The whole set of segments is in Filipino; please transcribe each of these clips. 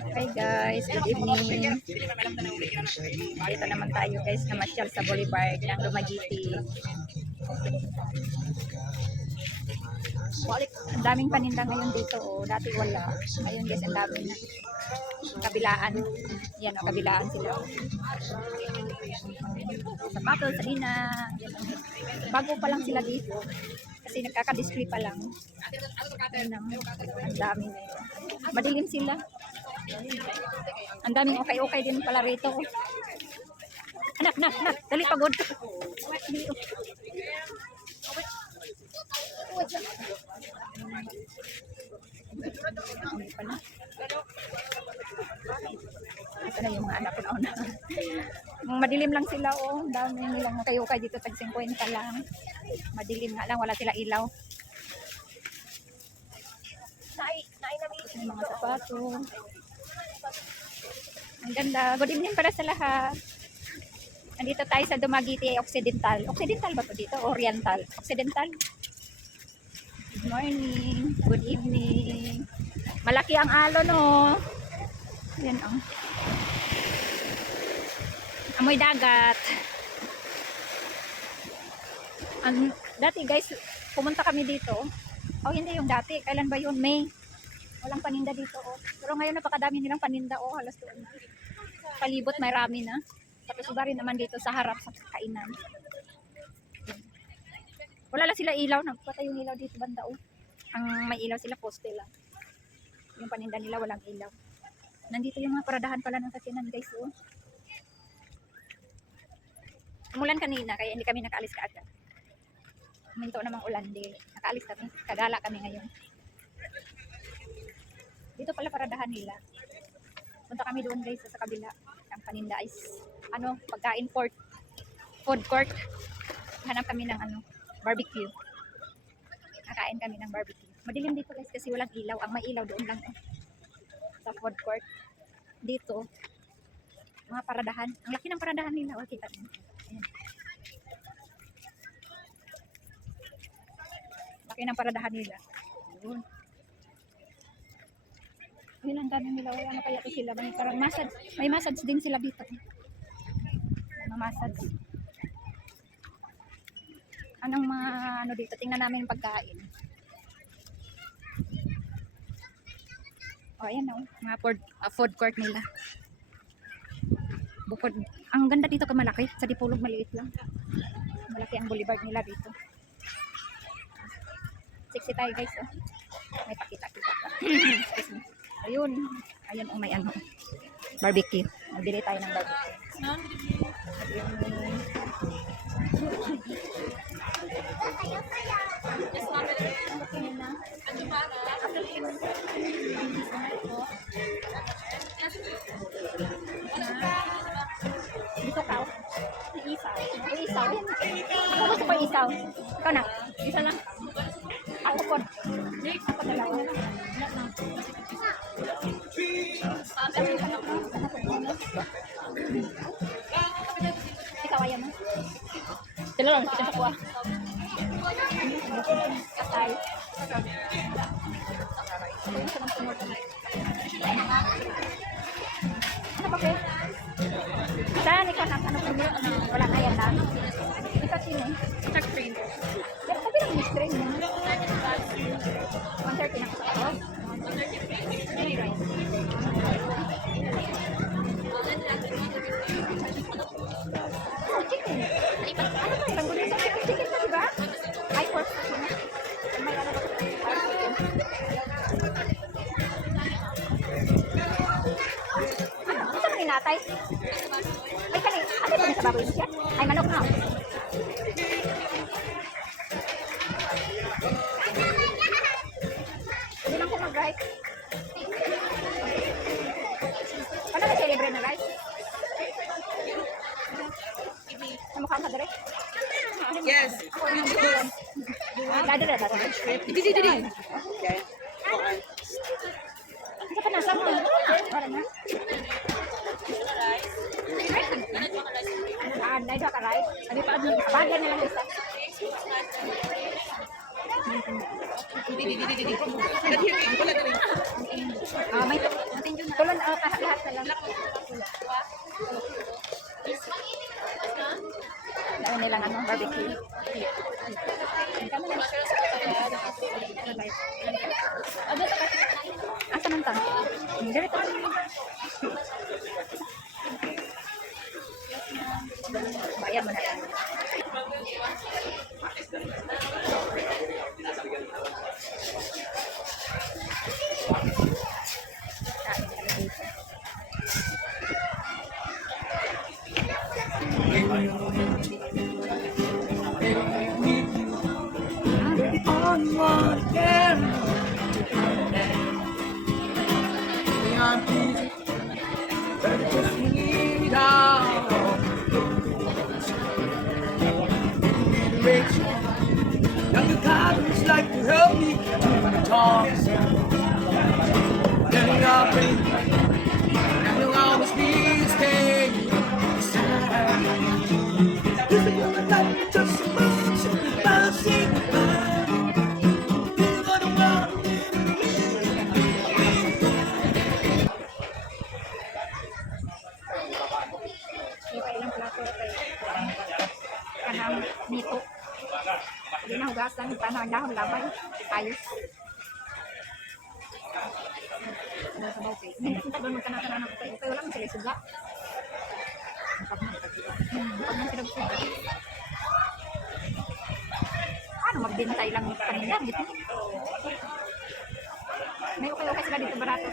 Hi guys, good evening. Dito naman tayo guys na masyal sa Boulevard ng Dumaguete. Ang daming paninda ngayon dito oh. Dati wala. Ngayon guys ang dami na. Kabilaan. Yan o, kabilaan sila. Sapatos, salina. Bago pa lang sila dito. Kasi nagkaka-display pa lang. Yan ang dami na yun. Madilim sila. Ang daming okay-okay din pala rito. Anak, dali pagod. Dito. Ito na yung mga anak ko na. Madilim lang sila oh. Dami nilang okay-okay dito tag 50 lang. Madilim nga lang, wala sila ilaw. Mga sapato. Ang ganda. Good evening para sa lahat. Nandito tayo sa Dumaguete Occidental. Occidental ba to dito? Oriental. Occidental. Good morning. Good evening. Malaki ang alon oh. Yan oh. Amoy dagat. Dati guys, pumunta kami dito. Oh, hindi yung dati. Kailan ba yun? May. Walang paninda dito oh. Pero ngayon napakadami nilang paninda oh. Halos doon. Palibot may rami na. Tapos iba rin naman dito sa harap sa kainan. Wala lang sila ilaw. Nagpatay yung ilaw dito banda oh. Ang may ilaw sila poste lang. Yung paninda nila walang ilaw. Nandito yung mga paradahan pala ng kasinan guys oh. Umulan kanina kaya hindi kami nakaalis kaagad. Minto namang ulan di. Nakaalis kami. Kagala kami ngayon. Dito pala paradahan nila. Punta kami doon guys sa kabila. Ang paninda is pagkain food court. Hanap kami ng barbecue. Nakain kami ng barbecue. Madilim dito guys kasi walang ilaw. Ang may ilaw doon lang sa food court. Dito mga paradahan. Ang laki ng paradahan nila. O, kita niyo. Ayan. Laki ng paradahan nila. Ayun. Yun ang dami nila. Ano kaya ito sila? Parang massage. May massage din sila dito. May massage. Anong mga dito? Tingnan namin yung pagkain. O, ayan o. Mga food court nila. Bukod. Ang ganda dito kamalaki. Sa Dipolog maliit lang. Malaki ang boulevard nila dito. Sexy tayo guys o. May pakita-kita. Excuse me. Ayun. Ayun may barbecue. Magbili tayo ng barbecue. Dito ka. Isaw. Ako gusto ko isaw. Ikaw na. Isa lang. Ako po. Ako dalawa. Ikaw ayan mo. Sila lang, kita sa kuha. Katay. Ano ba kayo? Saan ikaw na wala na yan lang? Ikaw sino eh? Chuck train. Pero sabi lang miss train mo. 130 na ko sa ako. 130. Chicken. Ano ba? Isang gulo sa chicken na diba? Ay, pork chicken. May ano ba? Ano sa mga inatay? Ay, kanin. Ano ba sa baboy siya? Ay, manok na. Hindi lang ko mag-rice. Ano ba celebrate na rice? Mukha ka direct? Yes. Dada. Didi. Okay. Hindi ka pa nasa mo. Wala na. Dahil ka rice. Sabi pa, bagyan na lang isa. Didi. Wala na rin. May natin yun na. Tulad lahat na lang. Dami nilang ano, barbecue. Asa man ta? Direct ako. Bayad mo na tayo. Kain kami dito. On one hand, beyond peace, just need out. Younger colleagues like to help me to talk. Getting up and you'll always be staying beside. This is your life, just so much about seeing. Ipa ilang plato kay kanang nito. Hindi na hugasan, tanang dahon labay. Ayos. Ano sa baw kay? Hindi kita doon magkanang-kanang ako kay. Wala man sila suga. Pag man sila suga. Ano magbintay lang kanina dito. May okay sila dito barato.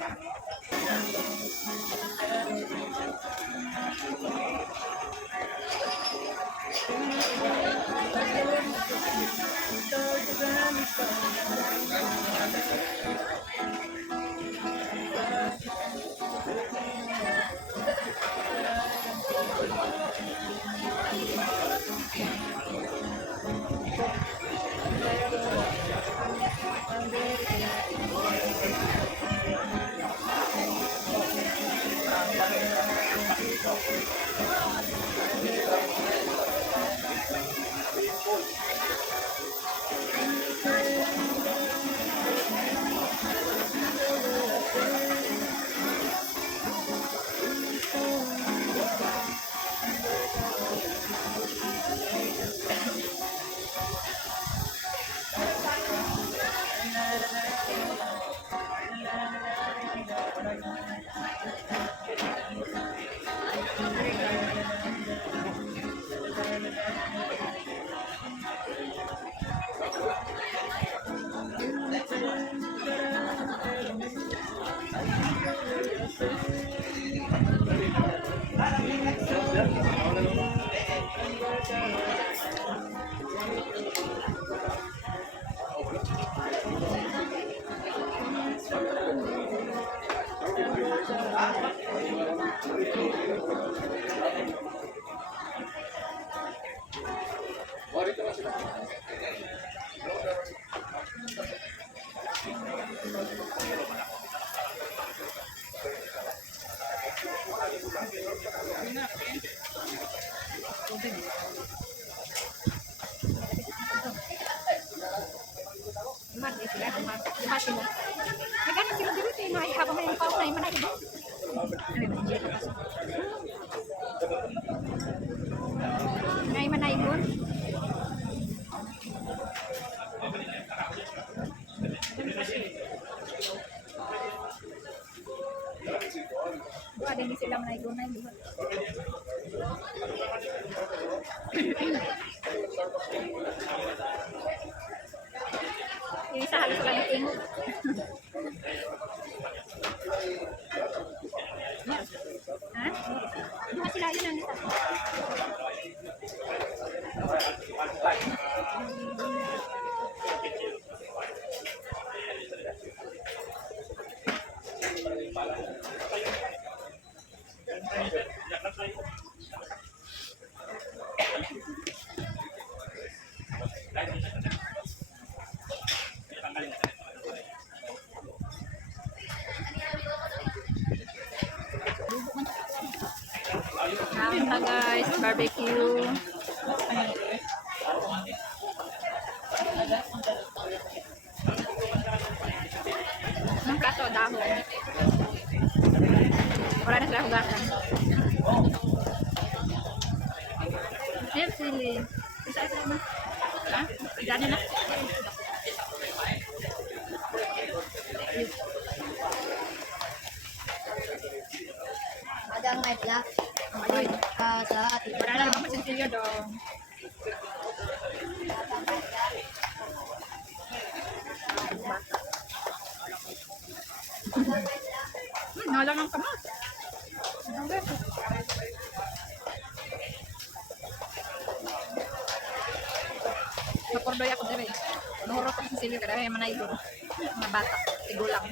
Lima sila. Nagana sila dito eh. Habang may pao na yung manay ba? Ngay manay ko. Ada di sila manay ko na yun. Yung isa halos lang yung ha? Buka sila yun ang isa. Kain na guys, barbecue. Ng plato, dahon. Hugasan. Yes, sili. Isa-isa na. Ha? Gano na? Ada ang may black. Ayun. Sa ating Wala na naman sinsilyo dong. Nalang ang kamas. Nakordoy ako dire. Nuro ko sinsilyo kada may manay doon. Mga bata, tigulang.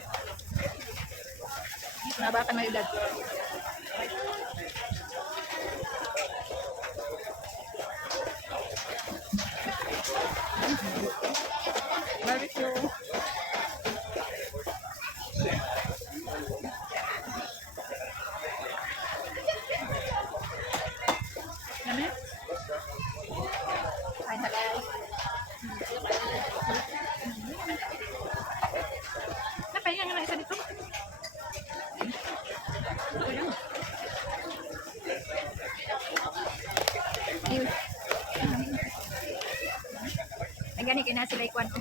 Mga bata na edad. Barbecue. Ano? Kain na guys. Napahinga nga na isa dito. Ito yan. Ayun. Ay gani kaya sila ikuan ko.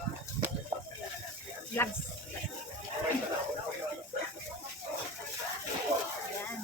Gloves. Ayan.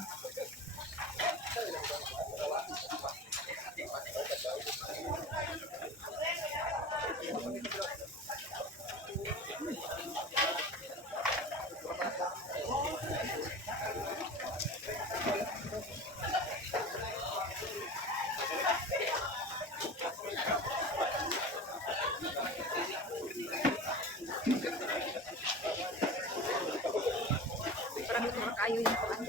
Parang ito kayo yung kuan.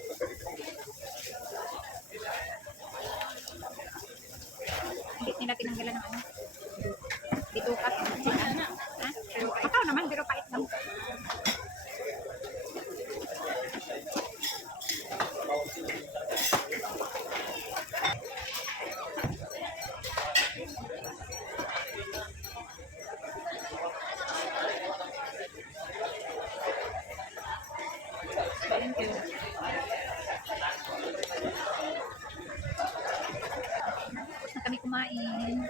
Hindi nila tinanggalan ng ano. Dito ka. Ha? Pero pataw naman, pero pait lang. Thank you. Tapos na kami kumain.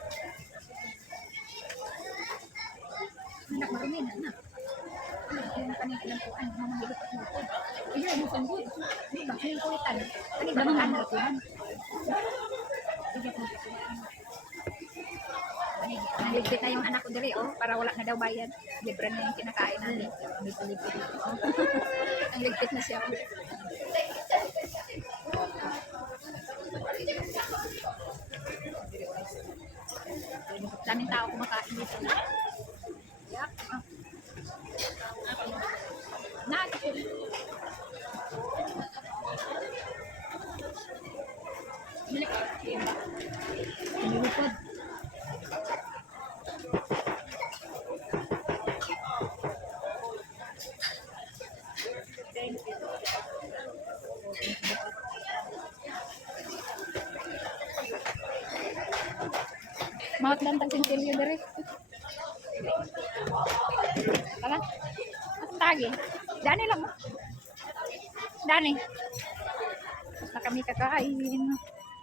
Anak, marumi na na. Yung kanina lang po, ano, mamahilot at luto. Ayun, yung sanggol. Di ba? Yung kulitan. Kanina ba ang ano? Sige po. Naligpit na yung anak ko dali, oh, para wala na daw bayad. Libre na yung kinakain namin. Libre. Oh. Ang ligpit na siya. Daming tao kumakain dito. Yak. Natin. Nilipod. Maot lang tag sinsilyo dire. Tara. At tagi. Dani lang. Dani. Na kami kakain.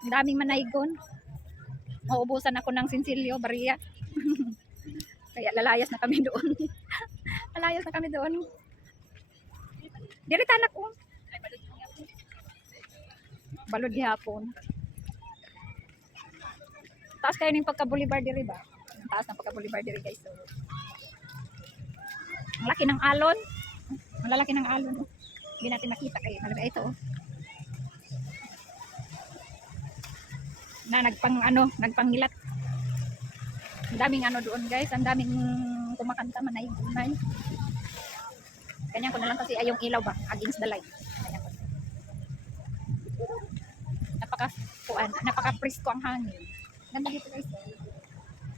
Ang daming manaygon. Mauubusan ako ng sinsilyo, bariya. Kaya lalayas na kami doon. Lalayas na kami doon. Diri tanak ko. Balod gihapon. Taas kayo ng pagka-boulevard diri ba? Ang taas ng pagka-boulevard diri guys. So, ang laki ng alon. Ang lalaki ng alon. Oh. Hindi natin makita kayo. Malaki ito. Oh. Na nagpangilat. Ang daming ano doon guys. Ang daming kumakanta manay. Ganyan ko na lang kasi ay yung ilaw ba? Against the light. Ganyan ko. Napaka-presko ang hangin. Ganda dito guys.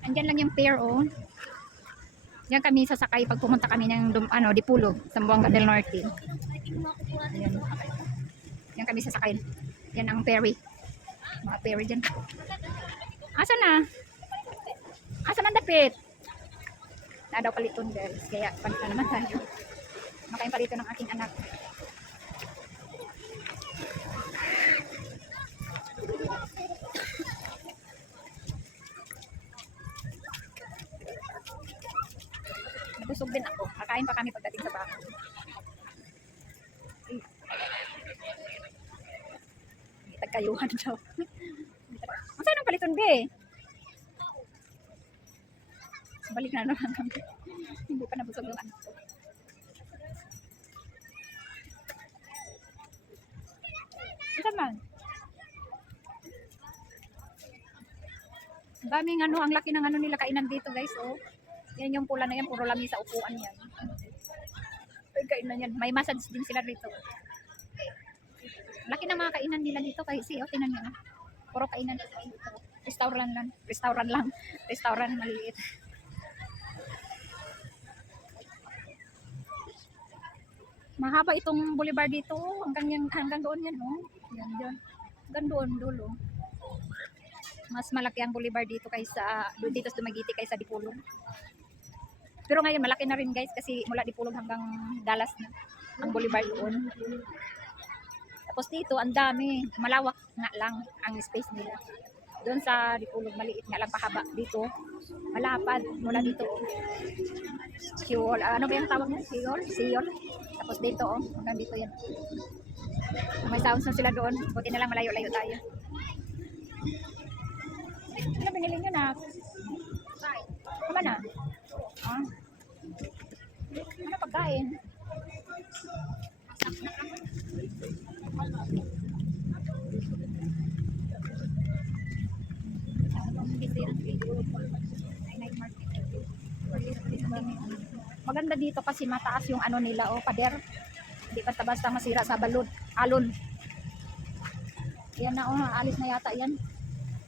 Andyan lang yung pier oh. Diyan kami sasakay pag pumunta kami ng Dipolo, Zamboanga del Norte. Ayan. Diyan kami sasakay. Yan ang ferry. Mga ferry dyan. Asa na? Asa man dapit? Na daw paliton guys. Kaya pagka naman tayo. Makain palito ng aking anak. Kain pa kami pagdating sa bahay. Tagkayuhan daw. Ang sa'yo ng paliton, be? Balik na naman kami. Hindi pa nabusog yung anak ko. Isa man. Ang daming ano, ang laki ng ano nila kainan dito guys, oh. Yan yung pula na yan, puro lami sa upuan yan. Ay, kainan yan. May massage din sila dito. Laki ng mga kainan nila dito kasi, oh, tinan nyo. Puro kainan dito. Restaurant lang. Restaurant maliit. Mahaba itong boulevard dito, oh. Hanggang doon yan, oh. Yan, yan. Hanggang doon, dulo. Mas malaki ang boulevard dito kaysa dito sa Dumaguete kaysa Dipolog. Pero ngayon malaki na rin guys kasi mula Dipolog hanggang Dallas na ang boulevard doon. Tapos dito ang dami, malawak nga lang ang space nila. Doon sa Dipolog maliit nga lang pahaba, dito malapad mula dito. Siol, ano ba yung tawag niya? Siol. Tapos dito oh, hanggang dito yan. May sounds na sila doon. Buti na lang malayo-layo tayo. Ano binili nyo na? Wala na? Ah? Ano pagkain? Maganda dito kasi mataas yung ano nila o pader. Hindi basta-basta masira sa alon. Yan na alis na yata yan.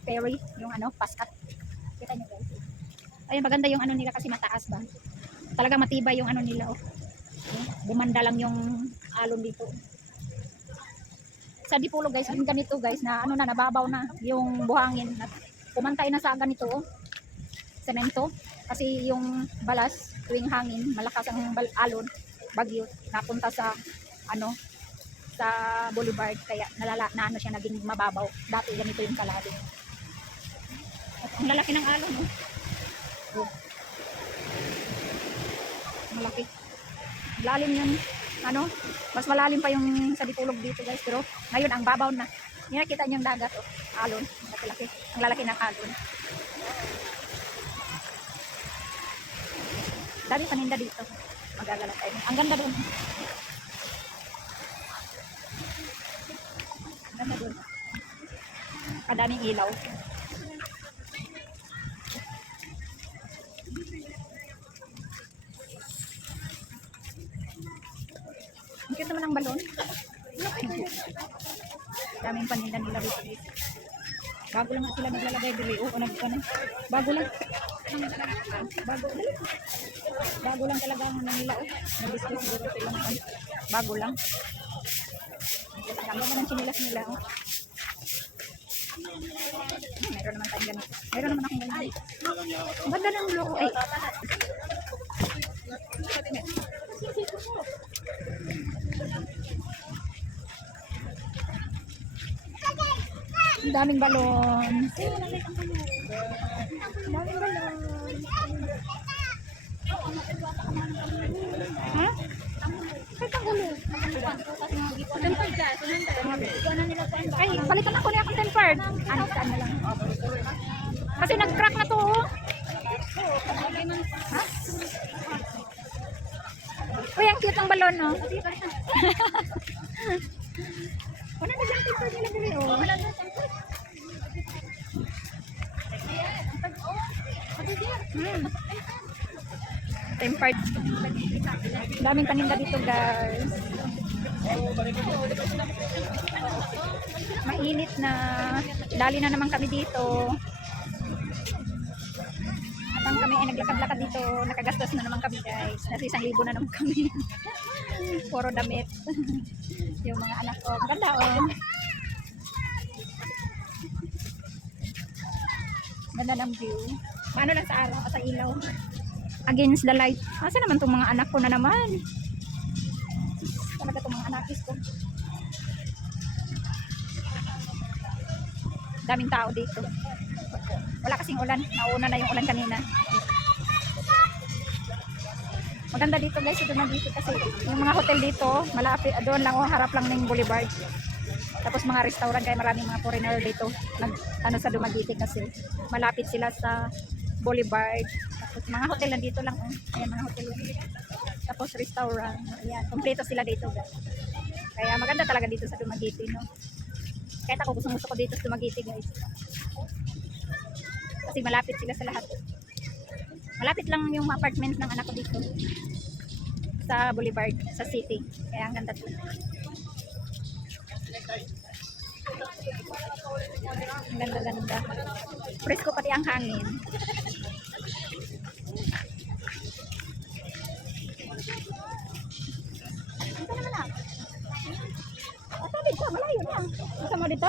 Ferry, yung ano, paskat. Kita nyo guys. Ayun, maganda yung ano nila kasi mataas ba. Talaga matibay yung ano nila, oh. Bumanda lang yung alon dito. Sa Dipolog guys, yung ganito guys, na ano na, nababaw na yung buhangin. Pumantay na sa ganito, oh. Semento. Kasi yung balas, tuwing hangin, malakas ang alon, bagyo, napunta sa, ano, sa boulevard. Kaya na ano siya, naging mababaw. Dati ganito yung kalalim. Ang lalaki ng alon, oh. Oh. Malaki. Lalim yun. Ano? Mas malalim pa yung sa Dipolog dito guys. Pero ngayon ang babaw na. Yan nakita nyo yung dagat, oh. Alon. Laki-laki. Ang lalaki ng alon. Dami paninda dito. Magagalat tayo. Ang ganda dun. Ang ganda dun. Kadaming ilaw. Ang cute naman ang balon. Daming paninda nila dito. Bago lang sila naglalagay dili. Oo, nagkano. Bago lang. Bago lang talaga ang nila. Oh. Nag-display siguro sila naman. Bago lang. Ang ganda ng sinilas nila. Oh. Meron naman tayong ganito. Meron naman akong ganito. Ang ganda ng loko. Ay. Ang daming balon. Daming balon. Ha? Kahit ang ulo. Ay, palitan ako niya akong tempered. Ano, saan na lang. Kasi nag-crack na to. Ha? Uy, ang cute ng balon, no? Ano na dyan tempered nila dili, oh? Tempered. Daming paninda dito guys. Mainit na. Dali na naman kami dito. Habang kami ay naglakad-lakad dito, nakagastos na naman kami guys. Nasa 1,000 na naman kami. Puro damit. Yung mga anak ko. Ganda oh. Ganda ng view. Paano lang sa araw, sa ilaw. Against the light. Asa naman itong mga anak ko na naman? Talaga itong mga anakis ko. Daming tao dito. Wala kasing ulan. Nauna na yung ulan kanina. Maganda dito guys, ito na dito kasi yung mga hotel dito, malapit, doon lang, harap lang ng Boulevard. Tapos mga restaurant, kaya maraming mga foreigner dito, ano sa Dumaguete kasi malapit sila sa Boulevard. Tapos mga hotel nandito lang, ayan mga hotel. Tapos restaurant, ayan, kompleto sila dito guys. Kaya maganda talaga dito sa Dumaguete, no? Kahit ako gusto ko dito sa Dumaguete guys. Kasi malapit sila sa lahat. Malapit lang yung apartment ng anak ko dito sa Boulevard, sa city. Kaya ang ganda dito. Ang ganda-ganda. Presko pati ang hangin. Ito naman na. Ito dito, malayo na. Isa mo dito?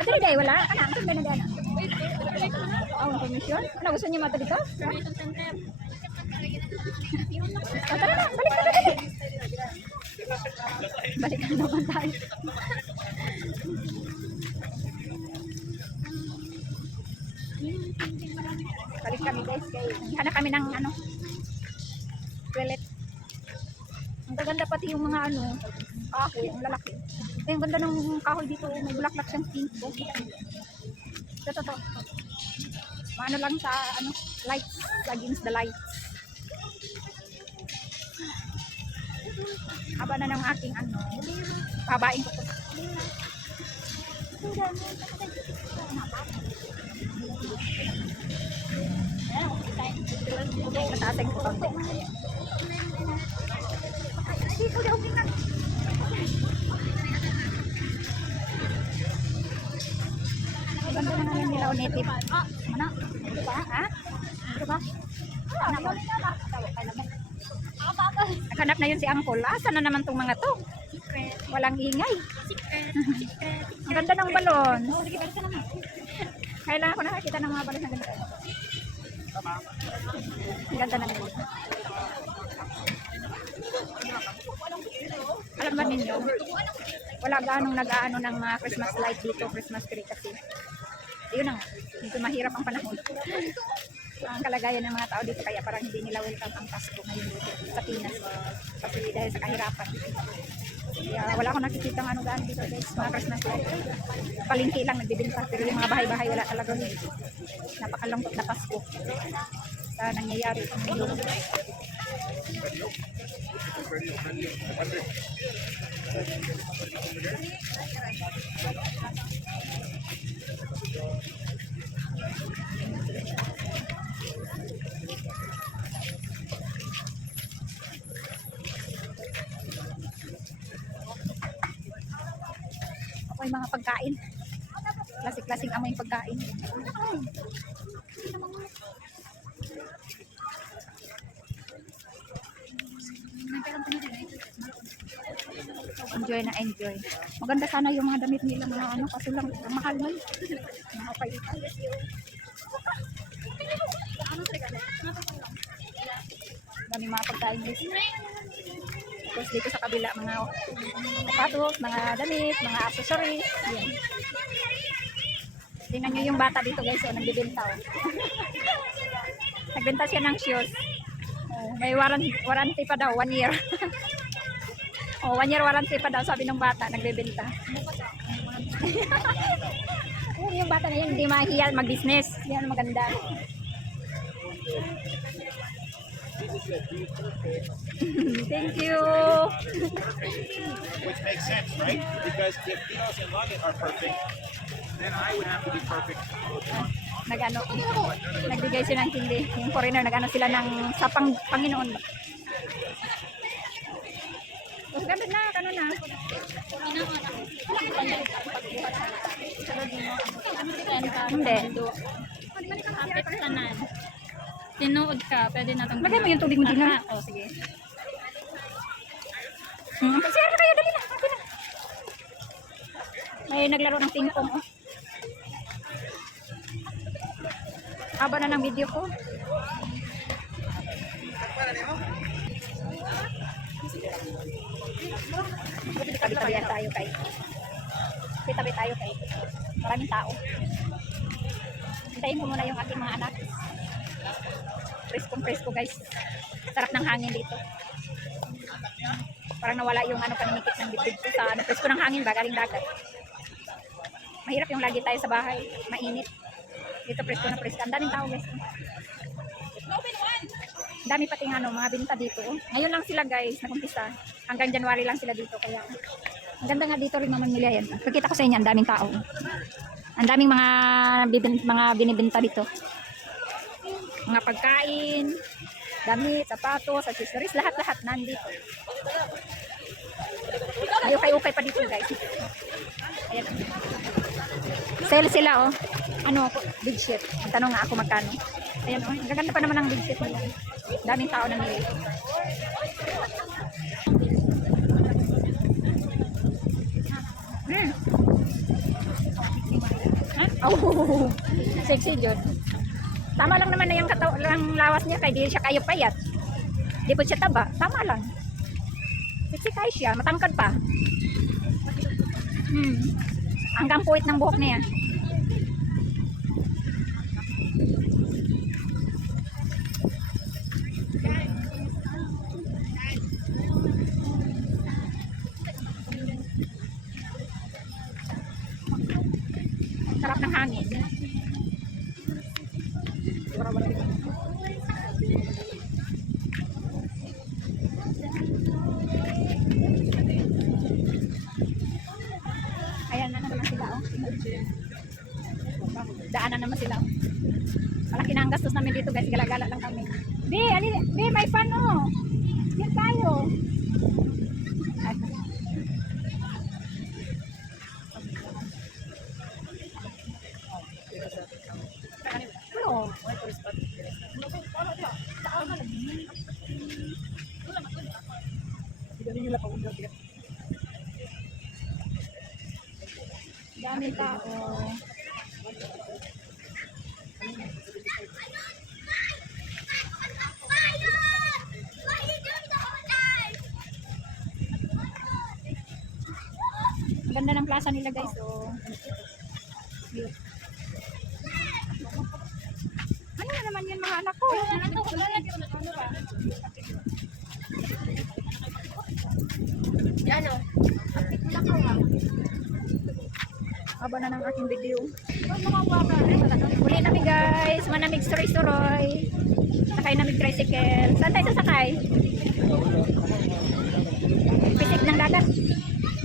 Ito rin wala? Ano? Ang ganda na gana. Oh, information? Ano gusto niyo mata dito? Oh, tara na, balik na dali. Balik na naman tayo. Balik kami guys, hanap kami ng ano, toilet. Ang gaganda pati yung mga ano, kahoy, ang lalaki. Ay, ang ganda ng kahoy dito, may bulaklak siyang pink. Ito. Ano lang sa ano, lights, against the lights. Haba na ng aking ano, pabain ko. Mataasay ko konti. Dito daw tingnan. Ganda na namin nila o native. Mana? Ito ba? Ha? Ito ba? Naghanap na yun si Angkol. Asan na naman tong mga to? Walang ingay. Ang ganda ng balon. Kailangan ko nakakita ng mga balon na ganda. Ang ganda na nila. Alam ba ninyo? Wala ganong nag-aano ng mga Christmas light dito, Christmas tree kasi. Yun na nga, dito mahirap ang panahon. Ang kalagayan ng mga tao dito kaya parang hindi nila welcome ang Pasko ngayon dito sa Pinas. Kasi dahil sa kahirapan. Kaya wala akong nakikita ng ano gaan dito guys, mga Christmas light. Palingki lang nagbibinta pero yung mga bahay-bahay wala talaga. Napakalungkot na Pasko sa nangyayari ngayon. Ako yung mga pagkain. Klasik-klasik amoy pagkain. Enjoy na enjoy. Maganda sana yung mga damit nila mga ano kasi lang ang mahal man. Mga paitan. Dami mga pagkain guys. Tapos dito sa kabila mga sapatos, mga damit, mga accessories. Yan. Tingnan nyo yung bata dito guys, oh, nagbibenta. Oh. Nagbenta siya ng shoes. Oh, may warranty pa daw, 1 year. Oh, 1 year warranty pa daw, sabi ng bata, nagbebenta. Yung bata na yan, hindi mahiya mag-business. Yan, maganda. Thank you. Which makes sense, right? Because if Pinos and Longit are perfect, then I would have to be perfect. Nagano, nagbigay sila ng hindi. Yung foreigner, nagano sila ng sa Panginoon ba? Oh, ganda na, ano na. Hindi. Kapit kanan. Tinuod ka, pwede na itong... Lagay mo yung tubig mo din na. Oo, sige. Sir na kayo, dali na. Okay na. May naglaro ng ping-pong. Oh. Haba na ng video ko. Tabi-tabihan tayo kay. Tabi-tabi tayo kay. Maraming tao. Hintayin ko muna yung aking mga anak. Preskong-presko guys. Sarap ng hangin dito. Parang nawala yung ano paninikit ng dibdib ko sa ano, presko ng hangin ba galing dagat. Mahirap yung lagi tayo sa bahay, mainit. Dito presko na presko. Ang daming tao guys. Ang dami pating ano, mga binta dito. Ngayon lang sila guys, nakumpisa. Hanggang January lang sila dito kaya ang ganda nga dito rin mamamili yan. Pagkita ko sa inyo, ang daming tao. Ang daming mga binibenta dito. Mga pagkain, damit, sapatos, accessories, lahat-lahat nandito. May ukay-ukay pa dito guys. Ayan. Sale sila oh. Ano, bedsheet. Ang tanong nga ako magkano. Ayan oh, gaganda pa naman ang bedsheet nila. Daming tao namili. Oh, sexy John. Tama lang naman na yung lang lawas niya kay di siya kayo payat. Di po siya taba. Tama lang. Sexy kayo siya. Matangkad pa. Hanggang puwit ng buhok niya. Sarap ng hangin. Ayan na naman sila oh. Daanan naman sila oh. Malaki na ang gastos namin dito guys. Gala-gala lang kami. Be, may fun oh. Yan tayo. Ay. Ano? Dami tao. Ang ganda ng plaza nila guys. So, ano na naman yan mga anak ko? Yan o. Aba na ng aking video. Uli namin guys. Manamig suroy-suroy. Sakay namin tricycle. Saan tayo sasakay? Pisig ng dagat.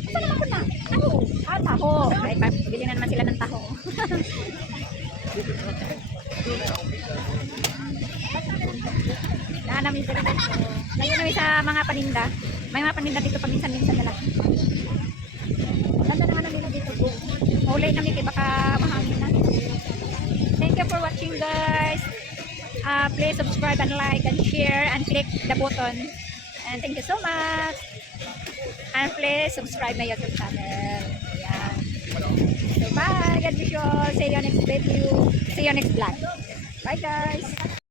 Saan naman ko na? Taho. Ah, taho. Ay, bili na naman sila ng taho. Daan namin sila dito. Ngayon namin sa mga paninda. May mga paninda dito paminsan-minsan na lang. Ganda naman nila dito. Ulay namin kay baka mahangin na. Thank you for watching guys. Please subscribe and like and share and click the button. And thank you so much. And please subscribe my YouTube channel. Ayan. So bye. God bless you all. See you next video. See you next vlog. Bye guys.